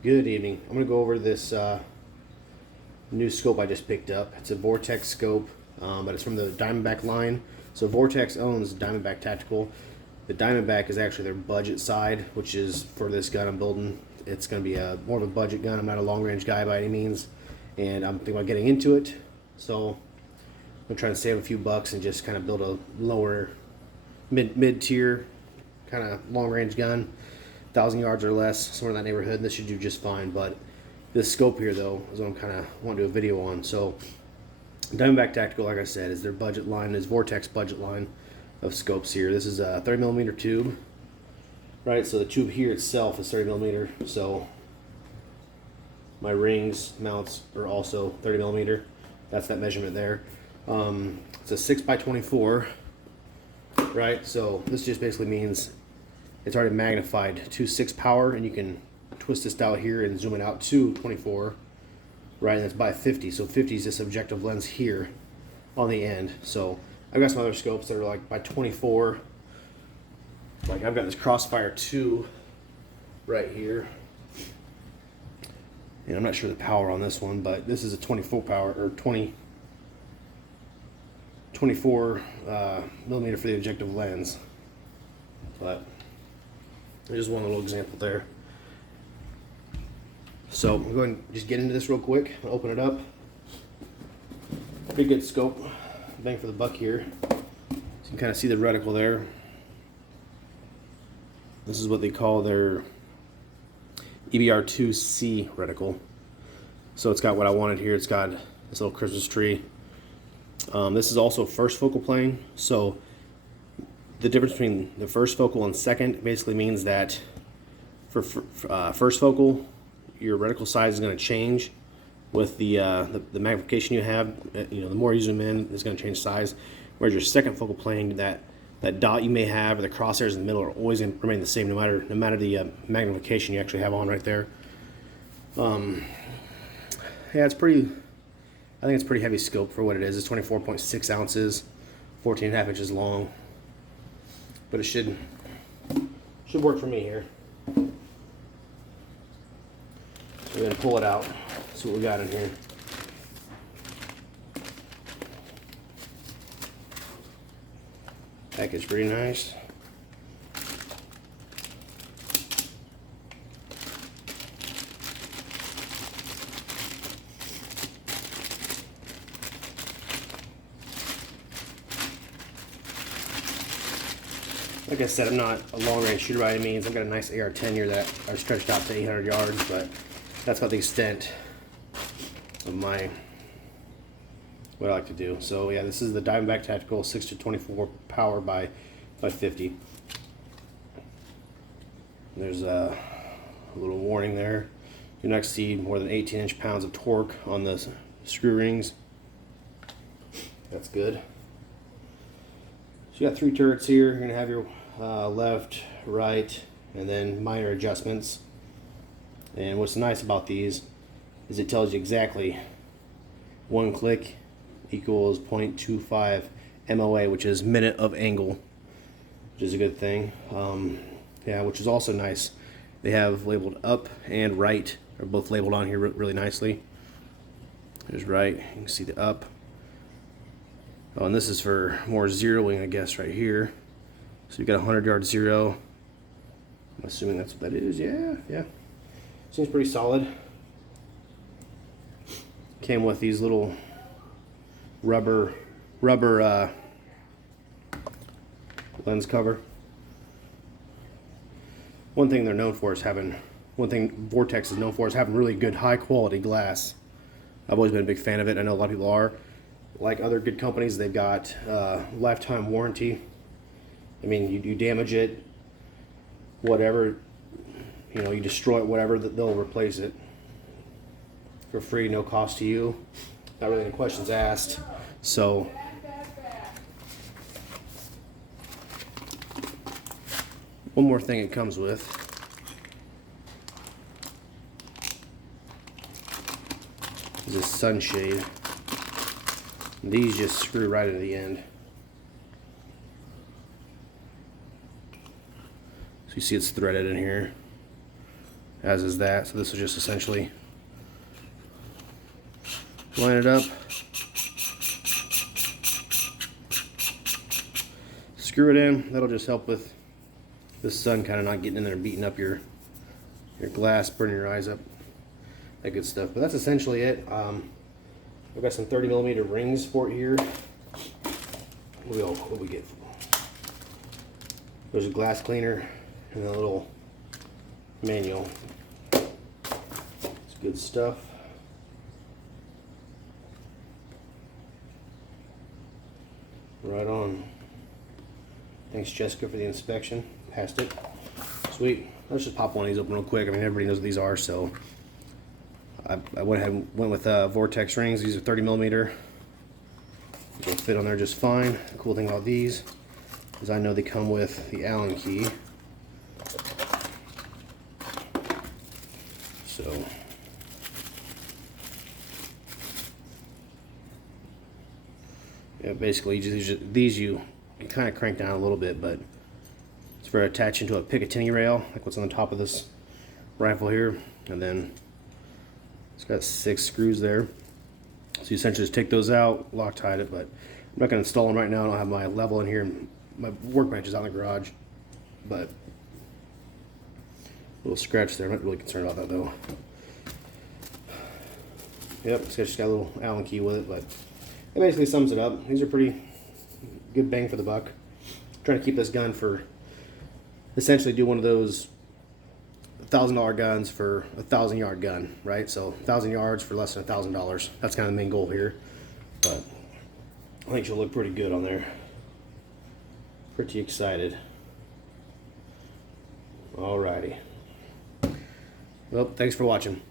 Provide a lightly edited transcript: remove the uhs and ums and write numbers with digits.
Good evening. I'm going to go over this new scope I just picked up. It's a Vortex scope, but it's from the DiamondBack line. So Vortex owns DiamondBack Tactical. The DiamondBack is actually their budget side, which is for this gun I'm building. It's going to be more of a budget gun. I'm not a long-range guy by any means, and I'm thinking about getting into it. So I'm trying to save a few bucks and just kind of build a lower, mid-tier kind of long-range gun. 1,000 yards or less, somewhere in that neighborhood. This should do just fine, but this scope here though is what I'm kind of want to do a video on. So DiamondBack Tactical, like I said, is their budget line, is Vortex budget line of scopes here. This is a 30mm tube, right? So the tube here itself is 30mm. So my rings mounts are also 30mm. That's that measurement there. It's a 6x24, right? So this just basically means it's already magnified to 6 power, and you can twist this dial here and zoom it out to 24, right? And that's by 50. So 50 is this objective lens here on the end. So I've got some other scopes that are like by 24. Like I've got this Crossfire 2 right here. And I'm not sure the power on this one, but this is a 24 power, or 24 millimeter for the objective lens. But there's one little example there. So I'm going to just get into this real quick. I'll open it up. Pretty good scope. Bang for the buck here. So you can kind of see the reticle there. This is what they call their EBR2C reticle. So it's got what I wanted here. It's got this little Christmas tree. This is also first focal plane. So the difference between the first focal and second basically means that for first focal, your reticle size is going to change with the magnification you have. You know, the more you zoom in, it's going to change size. Whereas your second focal plane, that dot you may have or the crosshairs in the middle are always going to remain the same, no matter the magnification you actually have on right there. Yeah, it's pretty. I think it's pretty heavy scope for what it is. It's 24.6 ounces, 14.5 inches long. But it should work for me here. So we're going to pull it out, see what we got in here. Package pretty nice. Like I said, I'm not a long-range shooter by any means. I've got a nice AR-10 here that I stretched out to 800 yards, but that's about the extent of what I like to do. So yeah, this is the DiamondBack Tactical 6-24 power by 50. There's a little warning there. Do not exceed more than 18 inch-pounds of torque on the screw rings. That's good. So you got 3 turrets here. You're gonna have your left, right, and then minor adjustments. And what's nice about these is it tells you exactly 1 click equals 0.25 MOA, which is minute of angle, which is a good thing. Yeah, which is also nice. They have labeled up and right are both labeled on here really nicely. There's right. You can see the up. Oh, and this is for more zeroing, I guess, right here. So you've got a 100-yard zero. I'm assuming that's what that is. Yeah. Seems pretty solid. Came with these little rubber lens cover. One thing Vortex is known for is having really good high-quality glass. I've always been a big fan of it. I know a lot of people are. Like other good companies, they've got lifetime warranty. I mean, you damage it, whatever, you know, you destroy it, whatever, they'll replace it for free, no cost to you. Not really any questions asked. So one more thing it comes with is a sunshade. These just screw right into the end. So you see it's threaded in here. as is that. So this will just essentially line it up, screw it in. That'll just help with the sun kind of not getting in there and beating up your glass, burning your eyes up, that good stuff. But that's essentially it. I've got some 30mm rings for it here. What we get? There's a glass cleaner and a little manual. It's good stuff. Right on. Thanks, Jessica, for the inspection. Passed it. Sweet. Let's just pop one of these open real quick. I mean, everybody knows what these are, so I went ahead and went with Vortex rings. These are 30mm. They'll fit on there just fine. The cool thing about these is I know they come with the Allen key. So yeah, basically these you can kind of crank down a little bit, but it's for attaching to a Picatinny rail, like what's on the top of this rifle here, and then it's got 6 screws there. So you essentially just take those out, Loctite it, but I'm not going to install them right now. I don't have my level in here. My workbench is out in the garage, but a little scratch there. I'm not really concerned about that though. Yep, it's just got a little Allen key with it, but it basically sums it up. These are pretty good bang for the buck. I'm trying to keep this gun for essentially do one of those $1,000 guns for a 1,000-yard gun, right? So 1,000 yards for less than $1,000. That's kind of the main goal here. But I think she'll look pretty good on there. Pretty excited. Alrighty. Well, thanks for watching.